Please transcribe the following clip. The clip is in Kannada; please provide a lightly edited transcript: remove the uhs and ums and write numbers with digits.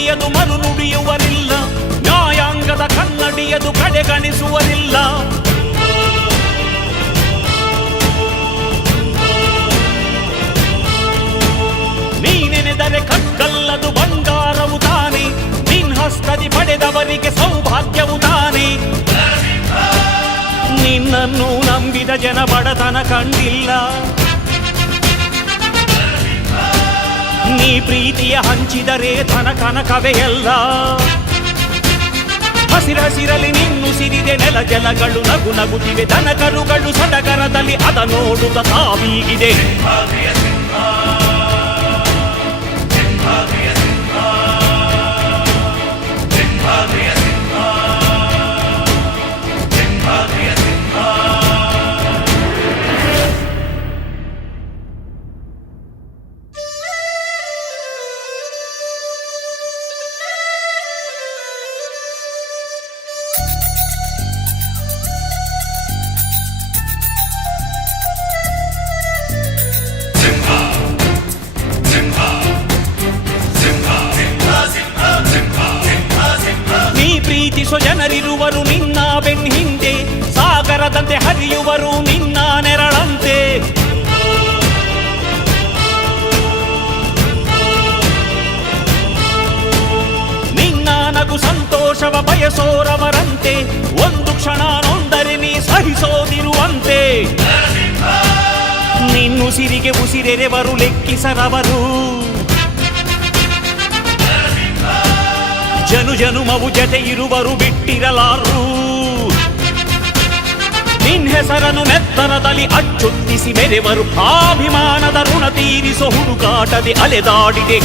ನುಡಿಯದು ಮರು ನುಡಿಯುವರಿಲ್ಲ, ನ್ಯಾಯಾಂಗದ ಕನ್ನಡಿಯದು ಕಡೆಗಣಿಸುವರಿಲ್ಲ. ನೀನೆನೆದರೆ ಕಗ್ಗಲ್ಲದು ಬಂಗಾರವು ತಾನೆ, ನಿನ್ ಹಸ್ತದಿ ಪಡೆದವರಿಗೆ ಸೌಭಾಗ್ಯವು ತಾನೆ. ನಿನ್ನನ್ನು ನಂಬಿದ ಜನ ಬಡತನ ಕಂಡಿಲ್ಲ, ನೀ ಪ್ರೀತಿಯ ಹಂಚಿದರೆ ಧನ ಕನಕವೇ ಎಲ್ಲ. ಹಸಿರಸಿರಲಿ ನಿನ್ನುಸಿರಿದೆ ನೆಲ ಜಲಗಳು ನಗು ನಗುತ್ತಿವೆ, ದನ ಕರುಗಳು ಸಡಗರದಲ್ಲಿ ಅದ ನೋಡುತ್ತ ತಾವೀಗಿದೆ. ಪ್ರೀತಿಸೋ ಜನರಿರುವರು ನಿನ್ನ ಬೆನ್ ಹಿಂದೆ, ಸಾಗರದಂತೆ ಹರಿಯುವರು ನಿನ್ನ ನೆರಳಂತೆ. ನಿನ್ನ ನಗು ಸಂತೋಷವ ಬಯಸೋರವರಂತೆ, ಒಂದು ಕ್ಷಣ ನೊಂದರೆ ನೀ ಸಹಿಸೋದಿರುವಂತೆ. ನಿನ್ನುಸಿರಿಗೆ ಉಸಿರೆರೆವರು ಲೆಕ್ಕಿಸರವರು, ಜನು ಜನುಮವು ಜತೆ ಇರುವರು ಬಿಟ್ಟಿರಲಾರು. ನಿನ್ ಹೆಸರನ್ನು ನೆತ್ತರದಲ್ಲಿ ಅಚ್ಚೊತ್ತಿಸಿ ಮೆರೆವರು, ಆಭಿಮಾನದ ಋಣ ತೀರಿಸೋ ಹುಡುಕಾಟದೆ ಅಲೆದಾಡಿದೆ.